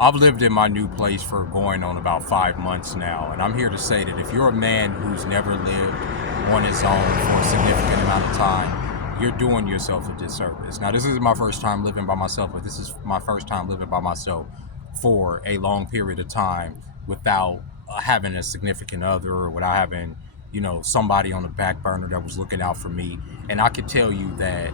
I've lived in my new place for going on about 5 months now, and I'm here to say that if you're a man who's never lived on his own for a significant amount of time, you're doing yourself a disservice. Now, this isn't my first time living by myself, but this is my first time living by myself for a long period of time without having a significant other or without having, somebody on the back burner that was looking out for me. And I can tell you that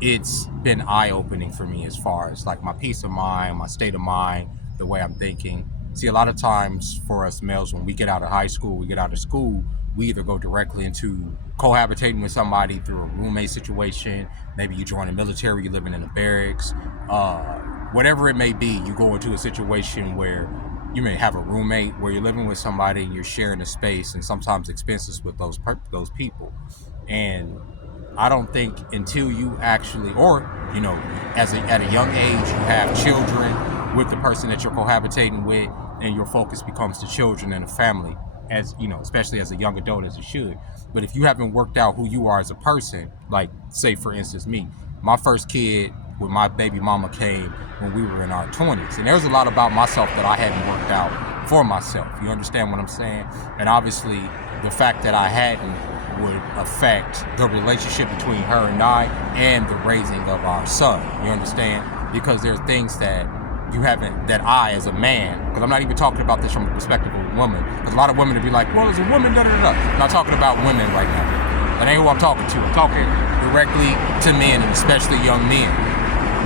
it's been eye-opening for me as far as like my peace of mind, my state of mind, the way I'm thinking. See, a lot of times for us males, when we get out of high school, we get out of school, we either go directly into cohabitating with somebody through a roommate situation. Maybe you join the military, you're living in the barracks, whatever it may be. You go into a situation where you may have a roommate, where you're living with somebody and you're sharing a space and sometimes expenses with those people. And I don't think until you actually, or at a young age, you have children with the person that you're cohabitating with, and your focus becomes the children and the family, as especially as a young adult, as it should. But if you haven't worked out who you are as a person, like say for instance me, my first kid with my baby mama came when we were in our 20s, and there's a lot about myself that I hadn't worked out for myself. You understand what I'm saying? And obviously, the fact that I hadn't would affect the relationship between her and I and the raising of our son. You understand? Because there are things that you haven't, that I as a man, because I'm not even talking about this from the perspective of a woman, because a lot of women would be like, well, as a woman, da-da-da-da. I'm not talking about women right now. That ain't who I'm talking to. I'm talking directly to men, and especially young men,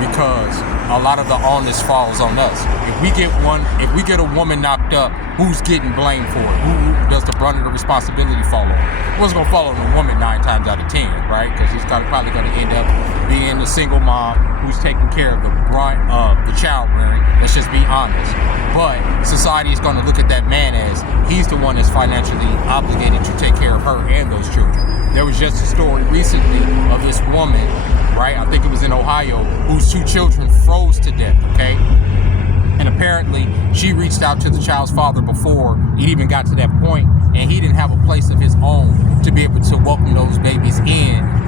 because a lot of the onus falls on us. If we get a woman knocked up, who's getting blamed for it? Who does the brunt of the responsibility fall on? What's gonna fall on the woman 9 times out of 10, right? Because she's probably gonna end up being the single mom who's taking care of the brunt of the child rearing. Let's just be honest. But society is gonna look at that man as he's the one that's financially obligated to take care of her and those children. There was just a story recently of this woman, right? I think it was in Ohio, whose 2 children froze to death, okay? And apparently she reached out to the child's father before it even got to that point, and he didn't have a place of his own to be able to welcome those babies in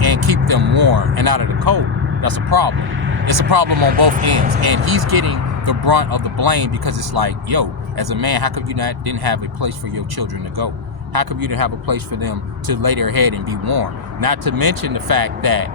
and keep them warm and out of the cold. That's a problem. It's a problem on both ends, and he's getting the brunt of the blame because it's like, yo, as a man, how come you didn't have a place for your children to go? How come you didn't have a place for them to lay their head and be warm? Not to mention the fact that,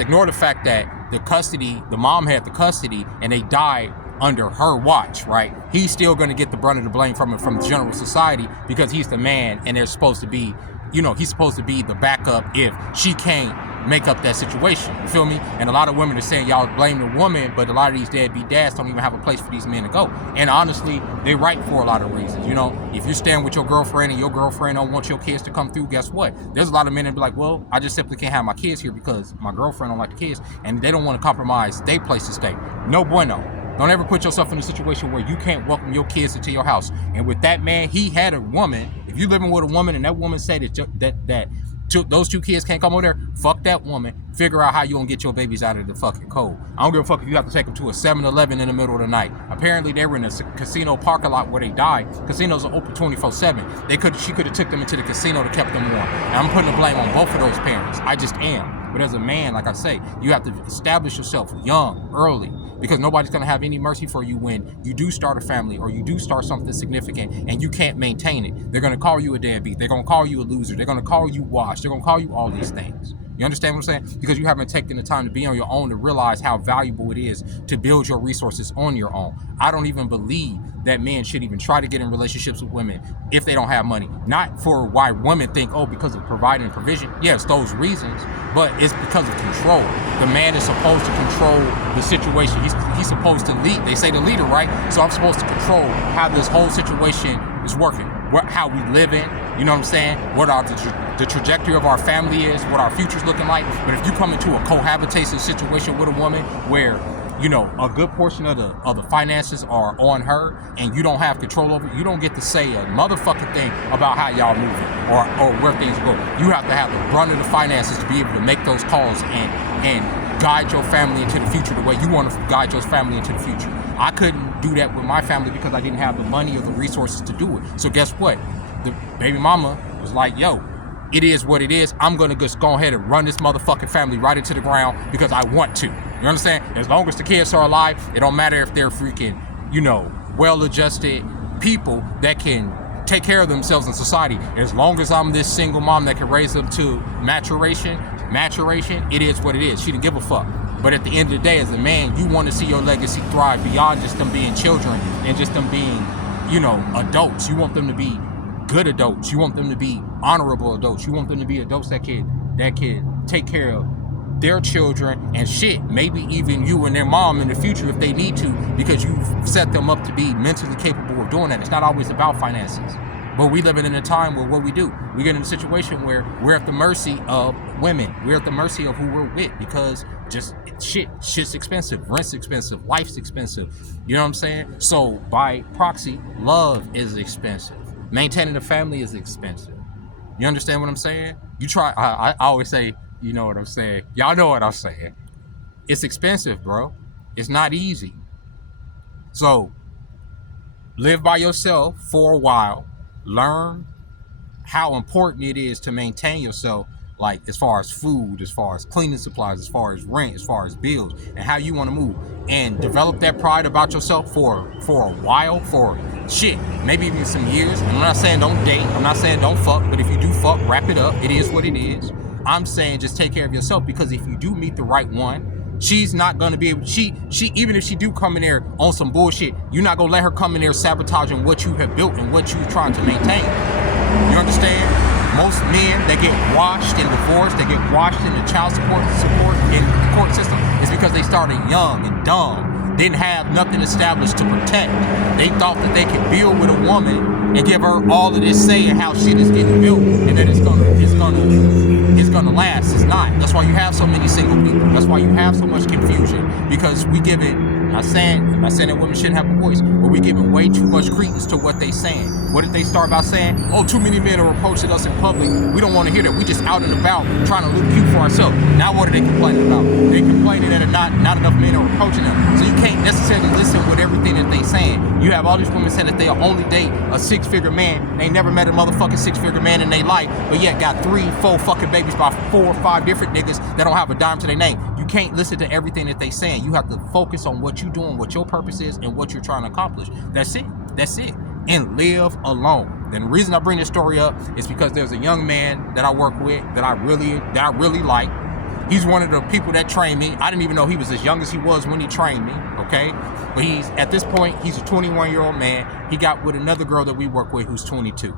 ignore the fact that the mom had the custody and they died under her watch, right? He's still going to get the brunt of the blame from the general society because he's the man, and they're supposed to be, he's supposed to be the backup if she can't make up that situation. You feel me? And a lot of women are saying y'all blame the woman, but a lot of these deadbeat dads don't even have a place for these men to go. And honestly, they're right for a lot of reasons. If you're staying with your girlfriend and your girlfriend don't want your kids to come through, guess what? There's a lot of men that be like, well, I just simply can't have my kids here because my girlfriend don't like the kids, and they don't want to compromise their place to stay. No bueno. Don't ever put yourself in a situation where you can't welcome your kids into your house. And with that man, he had a woman. If you're living with a woman and that woman say that those 2 kids can't come over there, fuck that woman. Figure out how you gonna get your babies out of the fucking cold. I don't give a fuck if you have to take them to a 7-Eleven in the middle of the night. Apparently they were in a casino parking lot where they died. Casinos are open 24/7. She could have took them into the casino to kept them warm. And I'm putting the blame on both of those parents. I just am. But as a man, like I say, you have to establish yourself young, early, because nobody's going to have any mercy for you when you do start a family or you do start something significant and you can't maintain it. They're going to call you a deadbeat. They're going to call you a loser. They're going to call you washed. They're going to call you all these things. You understand what I'm saying? Because you haven't taken the time to be on your own to realize how valuable it is to build your resources on your own. I don't even believe that men should even try to get in relationships with women if they don't have money. Not for why women think, because of providing provision. Yes, those reasons, but it's because of control. The man is supposed to control the situation. He's supposed to lead. They say the leader, right? So I'm supposed to control how this whole situation is working, how we live in. You know what I'm saying? What the trajectory of our family is, what our future's looking like. But if you come into a cohabitation situation with a woman where a good portion of the finances are on her and you don't have control over it, you don't get to say a motherfucking thing about how y'all moving or where things go. You have to have the brunt of the finances to be able to make those calls and guide your family into the future the way you want to guide your family into the future. I couldn't do that with my family because I didn't have the money or the resources to do it. So guess what? The baby mama was like, yo, it is what it is. I'm going to just go ahead and run this motherfucking family right into the ground because I want to. You understand? As long as the kids are alive, it don't matter if they're freaking well-adjusted people that can take care of themselves in society. As long as I'm this single mom that can raise them to maturation, it is what it is. She didn't give a fuck. But at the end of the day, as a man, you want to see your legacy thrive beyond just them being children and just them being, adults. You want them to be good adults. You want them to be honorable adults. You want them to be adults that can take care of their children and shit, maybe even you and their mom in the future if they need to, because you've set them up to be mentally capable of doing that. It's not always about finances. But we living in a time where what we do, we get in a situation where we're at the mercy of women. We're at the mercy of who we're with because just shit's expensive. Rent's expensive. Life's expensive. You know what I'm saying? So by proxy, love is expensive. Maintaining a family is expensive. You understand what I'm saying? I always say, you know what I'm saying? Y'all know what I'm saying. It's expensive, bro. It's not easy. So live by yourself for a while. Learn how important it is to maintain yourself, like as far as food, as far as cleaning supplies, as far as rent, as far as bills, and how you want to move. And develop that pride about yourself for a while, for shit, maybe even some years. And I'm not saying don't date. I'm not saying don't fuck. But if you do fuck, wrap it up. It is what it is. I'm saying just take care of yourself, because if you do meet the right one, she's not going to be able, she even if she do come in there on some bullshit, you're not going to let her come in there sabotaging what you have built and what you're trying to maintain. You understand? Most men that get washed in divorce, they get washed in the child support in the court system, is because they started young and dumb, didn't have nothing established to protect. They thought that they could build with a woman and give her all of this say and how shit is getting built, and that it's gonna last. It's not. That's why you have so many single people. That's why you have so much confusion, because we give it. I'm not saying that women shouldn't have a voice, but we're giving way too much credence to what they saying. What did they start by saying? Oh, too many men are approaching us in public. We don't want to hear that. We just out and about trying to look cute for ourselves. Now what are they complaining about? They complaining that not enough men are approaching them. So you can't necessarily listen with everything that they saying. You have all these women saying that they'll only date a six-figure man. They never met a motherfucking six-figure man in their life, but yet got 3-4 fucking babies by 4 or 5 different niggas that don't have a dime to their name. You can't listen to everything that they saying. You have to focus on what you're doing, what your purpose is, and what you're trying to accomplish. That's it. And live alone. And the reason I bring this story up is because there's a young man that I work with that I really like. He's one of the people that trained me. I didn't even know he was as young as he was when he trained me, okay? But at this point, he's a 21-year-old man. He got with another girl that we work with who's 22.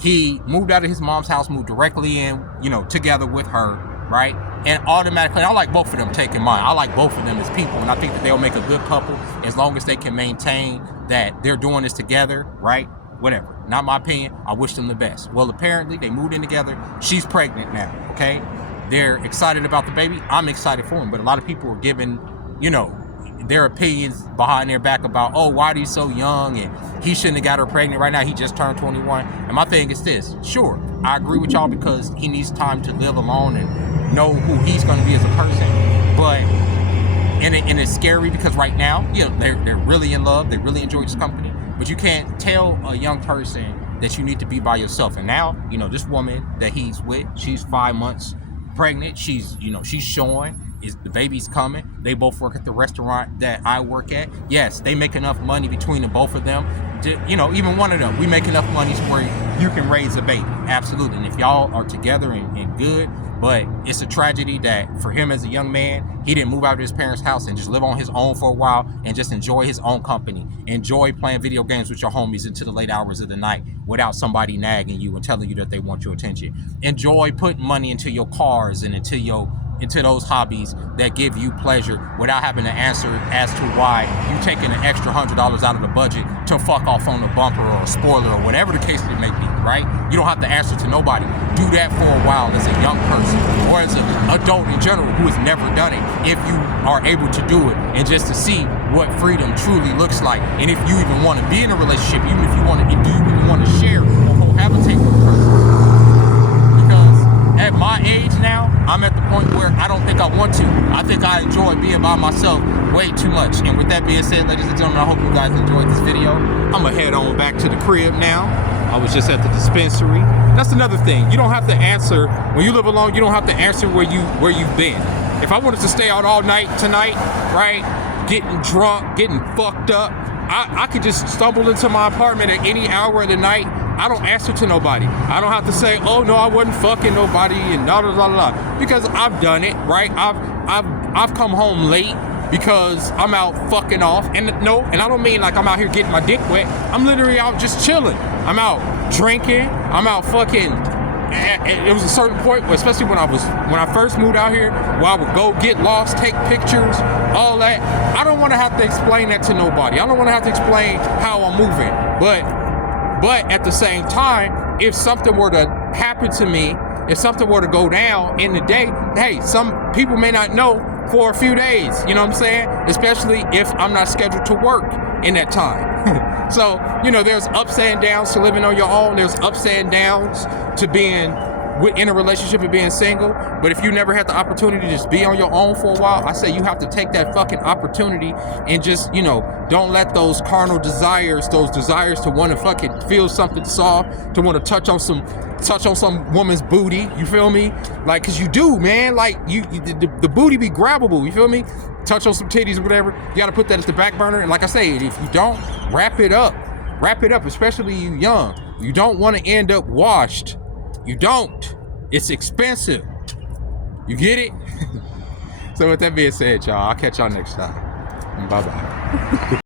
He moved out of his mom's house, moved directly in, together with her, right? And automatically, I like both of them taking mine. I like both of them as people, and I think that they'll make a good couple as long as they can maintain that they're doing this together, right? Whatever. Not my opinion. I wish them the best. Well, apparently, they moved in together. She's pregnant now, okay? They're excited about the baby. I'm excited for him, but a lot of people are giving, their opinions behind their back about, oh, why is he so young, and he shouldn't have got her pregnant right now. He just turned 21. And my thing is this. Sure, I agree with y'all because he needs time to live alone and know who he's going to be as a person. But and it's scary because right now, they're really in love. They really enjoy his company. But you can't tell a young person that you need to be by yourself. And now, this woman that he's with, she's 5 months pregnant. She's showing. The baby's coming. They both work at the restaurant that I work at. Yes, they make enough money between the both of them. Even one of them, we make enough money to where you can raise a baby. Absolutely. And if y'all are together and good, but it's a tragedy that for him as a young man, he didn't move out of his parents' house and just live on his own for a while and just enjoy his own company. Enjoy playing video games with your homies into the late hours of the night without somebody nagging you and telling you that they want your attention. Enjoy putting money into your cars and into those hobbies that give you pleasure without having to answer as to why you taking an extra $100 out of the budget to fuck off on a bumper or a spoiler or whatever the case it may be, right? You don't have to answer to nobody. Do that for a while as a young person or as an adult in general who has never done it, if you are able to do it, and just to see what freedom truly looks like. And if you even want to be in a relationship, even if you want to, do you even want to share or cohabitate with a person? At my age now, I'm at the point where I don't think I want to. I think I enjoy being by myself way too much. And with that being said, ladies and gentlemen, I hope you guys enjoyed this video. I'm gonna head on back to the crib now. I was just at the dispensary. That's another thing. You don't have to answer, when you live alone, you don't have to answer where you've been. If I wanted to stay out all night tonight, right, getting drunk, getting fucked up, I could just stumble into my apartment at any hour of the night. I don't answer to nobody. I don't have to say, oh no, I wasn't fucking nobody and blah blah blah blah, because I've done it, right? I've come home late because I'm out fucking off, and I don't mean like I'm out here getting my dick wet. I'm literally out just chilling. I'm out drinking. I'm out fucking. It was a certain point, especially when I first moved out here, where I would go get lost, take pictures, all that. I don't want to have to explain that to nobody. I don't want to have to explain how I'm moving. But at the same time, if something were to happen to me, if something were to go down in the day, hey, some people may not know for a few days, you know what I'm saying? Especially if I'm not scheduled to work in that time. So, there's ups and downs to living on your own. There's ups and downs to being in a relationship and being single. But if you never had the opportunity to just be on your own for a while, I say you have to take that fucking opportunity and just, don't let those carnal desires, those desires to want to fucking feel something soft, to want to touch on some woman's booty, you feel me? Like, cause you do, man. Like the booty be grabbable, you feel me? Touch on some titties or whatever. You got to put that at the back burner. And like I say, if you don't, wrap it up, especially you young. You don't want to end up washed. You don't. It's expensive. You get it? So with that being said, y'all, I'll catch y'all next time. Bye-bye.